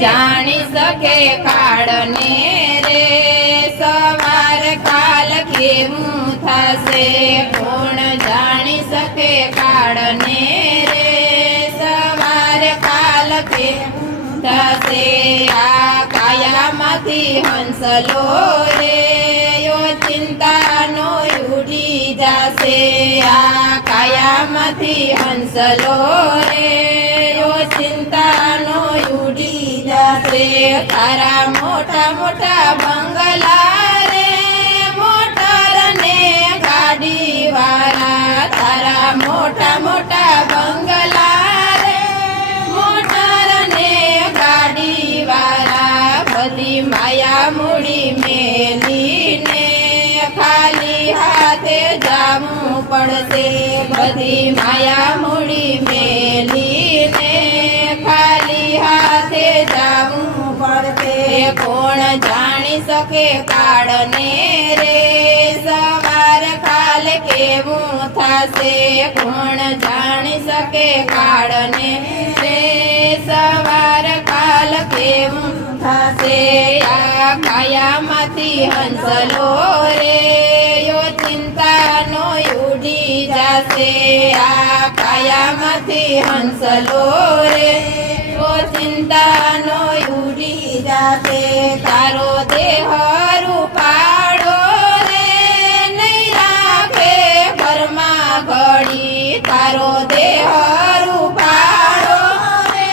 જાણી શકે કાળને રે સવાર કાલ કેવું થશે કોણ જાણી શકે કાળને રે સવાર કાલ કેવું થશે આ કાયામાંથી હંસલો રે યો ચિંતાનો ઉડી જશે આ કાયામાંથી હંસલો રે યો ચિંતાનો ઉડી જશે તારા મોટા મોટા બંગલા રે મોટર ને ગાડી વાળા તારા મોટા મોટા બંગલા રે મોટર ને ગાડી વાળા બધી માયા મૂડી મેલીને ખાલી હાથે જાવું પડશે બધી માયા મૂડી મેલીને ખાલી હાથે જાવું પડશે કોણ જાણી શકે કાળને રે સવાર કાલ કેવું થશે કોણ જાણી શકે કાળને રે સવાર કાલ કેવું થશે આ કાયામાંથી હંસલો રે યો ચિંતાનો ઉડી જશે આ કાયામાંથી હંસલો રે યો ચિંતાનો ઉડી જશે તારો દેહ રૂપાળો રે નહીં રાખે ઘરમાં ઘડી તારો દેહ રૂપાળો રે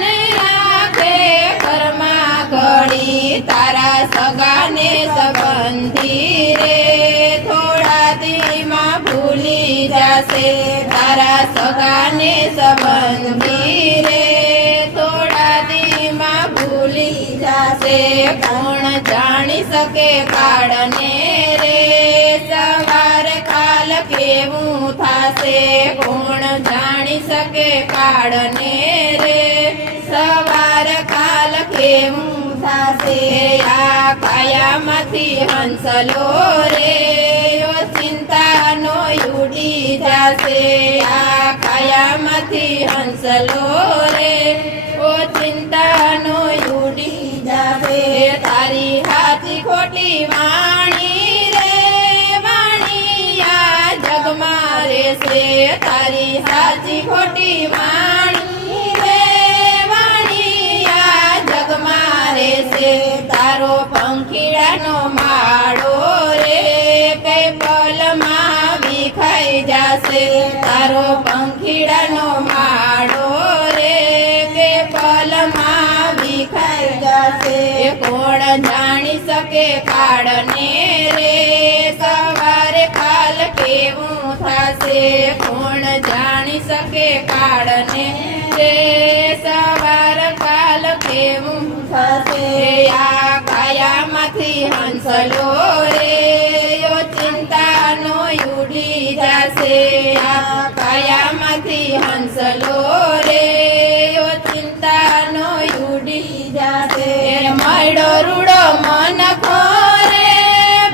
નહીં રાખે ઘરમાં ઘડી તારા સગાને સંબંધી રે થોડા દીમાં ભૂલી જશે તારા સગાને સંબંધી રે થોડા દીમાં ભૂલી જશે કોણ જાણી શકે કાળને રે સવાર કાલ કેવું થશે કોણ જાણી શકે કાળને રે સવાર કાલ કેવું થશે આ કાયામાંથી હંસલો રે યો ચિંતાનો ઉડી જશે આ કાયામાંથી હંસલો રે ઓ ચિંતાનો ઉડી જશે તારી હાથી ખોટી વાણી રે વાણી આ જગમાં રહેશે તારી હાથી ખોટી વાણી રે વાણી આ જગમાં રહેશે તારો પંખીડાનો માળો રે કઈ પલમાં વિખાઈ જશે તારો પંખીડાનો માળો રે કે પલમાં વિખાઈ જશે કોણ જાણી શકે કાળને રે સવારે કાલ કેવું થશે કોણ જાણી શકે કાળને રે સવાર કાલ કેવું થશે આ કાયામાંથી હંસલો રે યો ચિંતાનો ઉડી જશે આ કાયામાંથી હંસલો રે યો ચિંતાનો ઉડી જશે મળો રૂડો મન ખોરે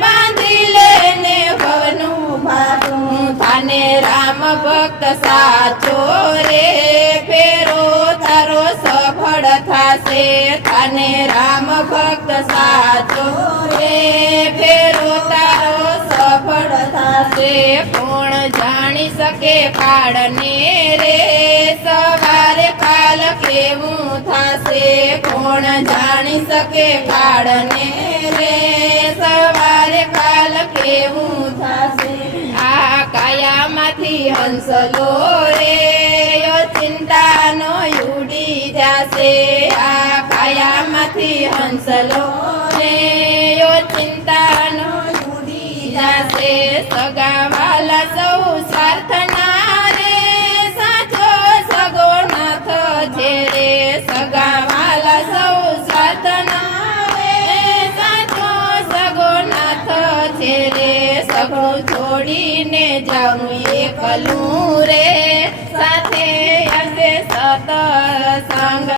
બાંધી લેને ભવનું ભાતું થાને રામ ભક્ત સાચો રે ફેરો તારો સફળ થશે થાને રામ ભક્ત સાચો રે ફેરો તારો સફળ થશે કોણ જાણી શકે કાળને રે સવારે કાલ કેવું થશે કોણ જાણી શકે કાળને રે સવારે કાલ કેવું થશે આ કાયામાંથી હંસલો રે યો ચિંતાનો ઉડી જશે આ કાયામાંથી હંસલો રે યો ચિંતાનો ઉડી જશે સગાવાલા સૌ સાર્થના રે સાચો સગો નાથ છે રે સગાવાલા સૌ સાર્થના રે સાચો સગો નાથ છે રે સગો છોડીને જાઉં એકલું રે